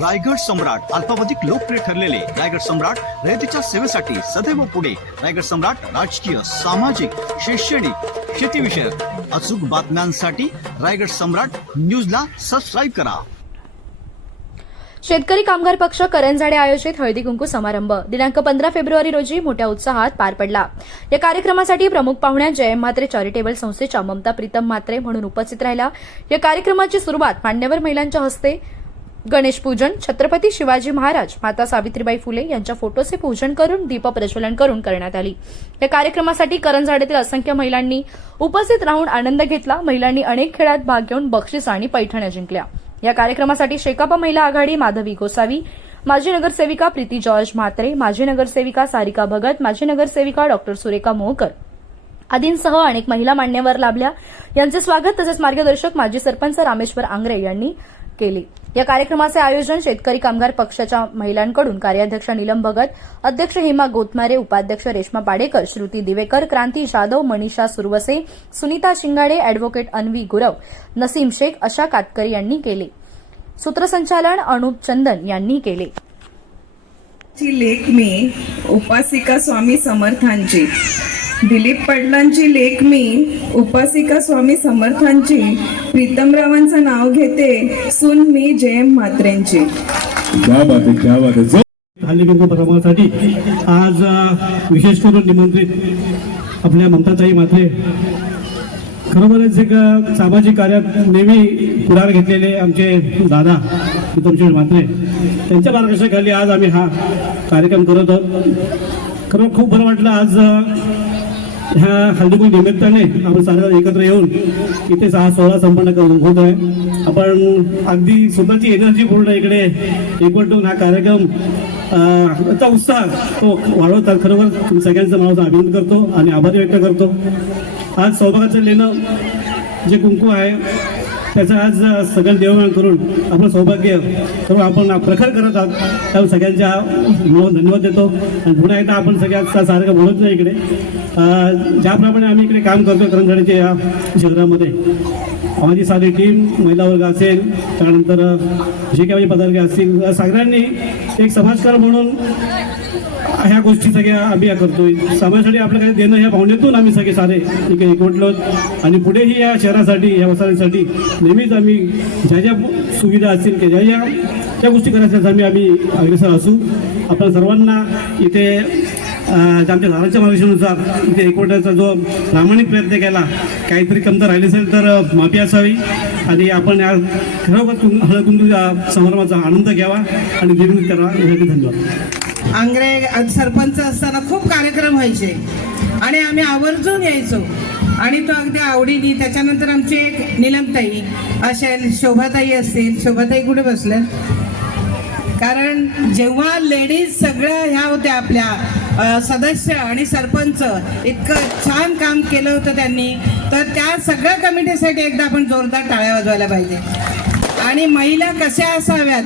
रायगड सम्राट अल्पावधिक लोकप्रिय ठरलेले रायगड सम्राट रयतेच्या सेवेसाठी सदैव पुढे. रायगड सम्राट राजकीय सामाजिक शैक्षणिक शेतीविषयक अचूक बातम्यांसाठी रायगड सम्राट न्यूजला सबस्क्राईब करा. शेतकरी कामगार पक्ष करंजाडे आयोजित हळदी कुंकू समारंभ. दिनांक पंधरा फेब्रुवारी रोजी मोठ्या उत्साहात पार पडला. या कार्यक्रमासाठी प्रमुख पाहुण्या जयम म्हात्रे चॅरिटेबल संस्थेच्या ममता प्रीतम म्हात्रे म्हणून उपस्थित राहिला. या कार्यक्रमाची सुरुवात मान्यवर महिलांच्या हस्ते गणेश पूजन छत्रपती शिवाजी महाराज माता सावित्रीबाई फुले यांच्या फोटोचे पूजन करून दीप प्रज्वलन करून करण्यात आली. या कार्यक्रमासाठी करंजाड्यातील असंख्य महिलांनी उपस्थित राहून आनंद घेतला. महिलांनी अनेक खेळात भाग घेऊन बक्षीस आणि पैठण्या जिंकल्या. या कार्यक्रमासाठी शेकापा महिला आघाडी माधवी गोसावी माजी नगरसेविका प्रीती जॉर्ज म्हात्रे माजी नगरसेविका सारिका भगत माजी नगरसेविका डॉक्टर सुरेखा मोहकर आदींसह अनेक महिला मान्यवर लाभल्या. यांचे स्वागत तसेच मार्गदर्शक माजी सरपंच रामेश्वर आंग्रे यांनी केले. या कार्यक्रमाचे आयोजन शेतकरी कामगार पक्षाच्या महिलांकडून कार्याध्यक्ष नीलम भगत अध्यक्ष हेमा गोतमारे उपाध्यक्ष रेश्मा पाडेकर श्रुती दिवेकर क्रांती जाधव मनीषा सुरवसे सुनीता शिंगाडे अॅडव्होकेट अन्वी गुरव नसीम शेख अशा कातकरी यांनी केले. सूत्रसंचालन अनुप चंदन यांनी केले. लेख मी उपासिका स्वामी समर्थांची. दिलीप पडलांची लेख मी उपासिका स्वामी समर्थांची प्रीतमरावांचं नाव घेते सून मी जयम म्हात्रेंची. क्या बात आहे क्या बात आहे जो हल्ली प्रमाणासाठी आज विशेष करून निमंत्रित आपल्या ममताताई मात्रे खरोखरच एक सामाजिक कार्यात नेहमी पुढार घेतलेले आमचे दादा प्रीतमशेठ म्हात्रे त्यांच्या मार्गदर्शनाखाली आज आम्ही हा कार्यक्रम करत आहोत. खरं खूप बरं वाटलं आज ह्या हल्दीकुंड निमित्ताने आपण सर्व एकत्र येऊन इथे सहा सोहळा संपन्न करून होत आहे. आपण अगदी स्वतःची एनर्जी पूर्ण इकडे एकवटून हा कार्यक्रम अं, उत्साह तो वाढवतात. खरोखर सगळ्यांचं मला अभिनंदन करतो आणि आभारी व्यक्त करतो. आज सौभागाचं लेणं जे कुंकू आहे त्याचं आज सगळं देवमान करून आपलं सौभाग्य करून आपण प्रखर करत आहोत. त्यामुळे सगळ्यांच्या धन्यवाद देतो. आणि पुन्हा एकदा आपण सगळ्या सारखं बोलत नाही इकडे. ज्याप्रमाणे आम्ही इकडे काम करतो करंजाडीच्या या शहरामध्ये माझी साधी टीम महिला वर्ग असेल त्यानंतर जे काही माझे असतील या सगळ्यांनी एक समाजकार म्हणून ह्या गोष्टी सगळ्या आम्ही या करतोय. समाजासाठी आपलं काही देणं ह्या भावनेतून आम्ही सगळे सारे इकडे एकवटलो. आणि पुढेही या शहरासाठी या वसाहतीसाठी नेहमीच आम्ही ज्या ज्या सुविधा असतील की ज्या ज्या त्या गोष्टी करायच्या आम्ही आम्ही अग्रेसर असू. आपण सर्वांना इथे आमच्या झाडाच्या मार्गदर्शनानुसार इथे एकवटाचा जो प्रामाणिक प्रयत्न केला काहीतरी कमतर राहिली असेल तर माफी असावी. आणि आपण या खरोखर हळकुंकू समारंभाचा आनंद घ्यावा आणि निर्मित करावा. यासाठी धन्यवाद. आंग्रे सरपंच असताना खूप कार्यक्रम व्हायचे. आणि आम्ही आवर्जून यायचो. आणि तो अगदी आवडीने त्याच्यानंतर आमची एक निलमताई असेल शोभाताई असतील. शोभाताई कुठे बसल्या? कारण जेव्हा लेडीज सगळ्या ह्या होत्या आपल्या सदस्य आणि सरपंच इतकं छान काम केलं होतं त्यांनी तर त्या सगळ्या कमिटीसाठी एकदा आपण जोरदार टाळ्या वाजवायला पाहिजे. आणि महिला कशा असाव्यात?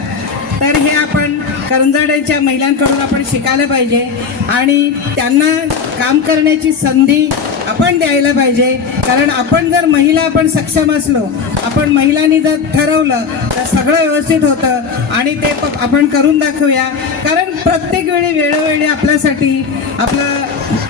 तर हे आपण करंजाड्याच्या महिलांकडून आपण शिकायला पाहिजे आणि त्यांना काम करण्याची संधी आपण द्यायला पाहिजे. कारण आपण जर महिला आपण सक्षम असलो आपण महिलांनी जर ठरवलं तर सगळं व्यवस्थित होतं आणि ते प- आपण करून दाखवूया. कारण प्रत्येक वेळी वेळोवेळी आपल्यासाठी आपलं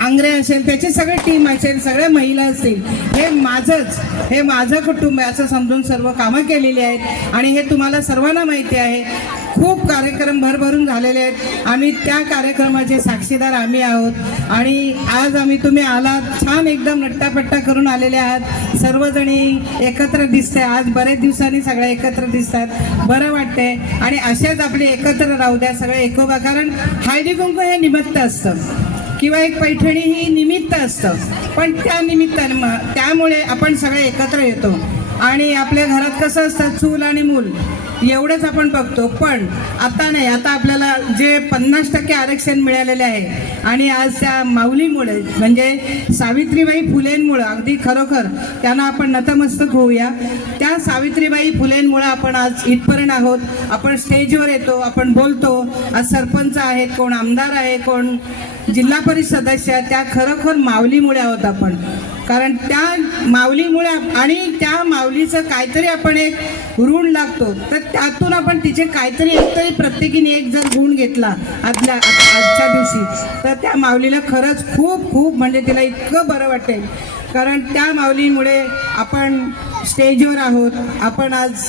आंग्रे असेल त्याची सगळी टीम असेल सगळ्या महिला असतील हे माझंच. हे माझं कुटुंब आहे असं समजून सर्व कामं केलेली आहेत. आणि हे तुम्हाला सर्वांना माहिती आहे. खूप कार्यक्रम भरभरून झालेले आहेत आणि त्या कार्यक्रमाचे साक्षीदार आम्ही आहोत. आणि आज आम्ही तुम्ही आलात छान एकदम नट्टापट्टा करून आलेले आहात. सर्वजणी एकत्र दिसते आज बरेच दिवसांनी सगळे एकत्र दिसतात. बरं वाटतंय. आणि असेच आपले एकत्र राहू द्या सगळे एकोबा कारण हळदी कुंकू हे निमित्त असतं. किंवा एक पैठणी ही निमित्त असतं. पण त्या निमित्ताने त्यामुळे आपण सगळे एकत्र येतो. आणि आपल्या घरात कसं असतं चूल आणि मूल एवढंच आपण बघतो. पण आता नाही आता आपल्याला जे पन्नास टक्के आरक्षण मिळालेले आहे आणि आज त्या माऊलीमुळे म्हणजे सावित्रीबाई फुलेंमुळं अगदी खरोखर त्यांना आपण नतमस्तक होऊया. त्या सावित्रीबाई फुलेंमुळं आपण आज इथपर्यंत आहोत. आपण स्टेजवर येतो आपण बोलतो. आज सरपंच आहेत कोण आमदार आहे कोण जिल्हा परिषद सदस्य आहेत त्या खरोखर माऊलीमुळे आहोत आपण. कारण त्या माऊलीमुळे आणि त्या माऊलीचं काहीतरी आपण एक ऋण लागतो. तर त्यातून आपण तिचे काहीतरी एकतरी प्रत्येकीने एक जर गुण घेतला आजल्या आजच्या दिवशी. तर त्या माऊलीला खरंच खूप खूप म्हणजे तिला इतकं बरं वाटेल. कारण त्या माऊलीमुळे आपण स्टेजवर आहोत. आपण आज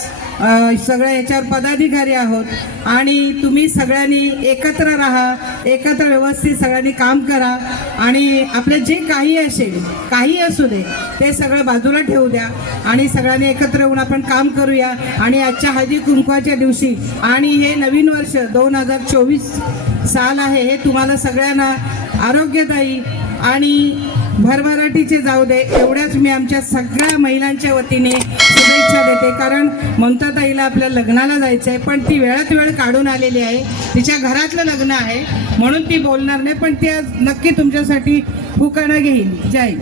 सगळ्या याच्यावर पदाधिकारी आहोत. आणि तुम्ही सगळ्यांनी एकत्र राहा एकत्र व्यवस्थित सगळ्यांनी काम करा. आणि आपलं जे काही असेल काही असू दे ते सगळं बाजूला ठेवू द्या. आणि सगळ्यांनी एकत्र येऊन आपण काम करूया. आणि आजच्या हळदी कुंकवाच्या दिवशी आणि हे नवीन वर्ष दोन हजार चोवीस साल आहे हे तुम्हाला सगळ्यांना आरोग्यदायी आणि भरभराटीचे जाऊ दे एवढ्याच मी आमच्या सगळ्या महिलांच्या वतीने शुभेच्छा देते. कारण ममताताईला आपल्या लग्नाला जायचं आहे पण ती वेळात वेळ काढून आलेली आहे. तिच्या घरातलं लग्न आहे म्हणून ती बोलणार नाही पण ती आज नक्की तुमच्यासाठी फुकाणं घेईल. जय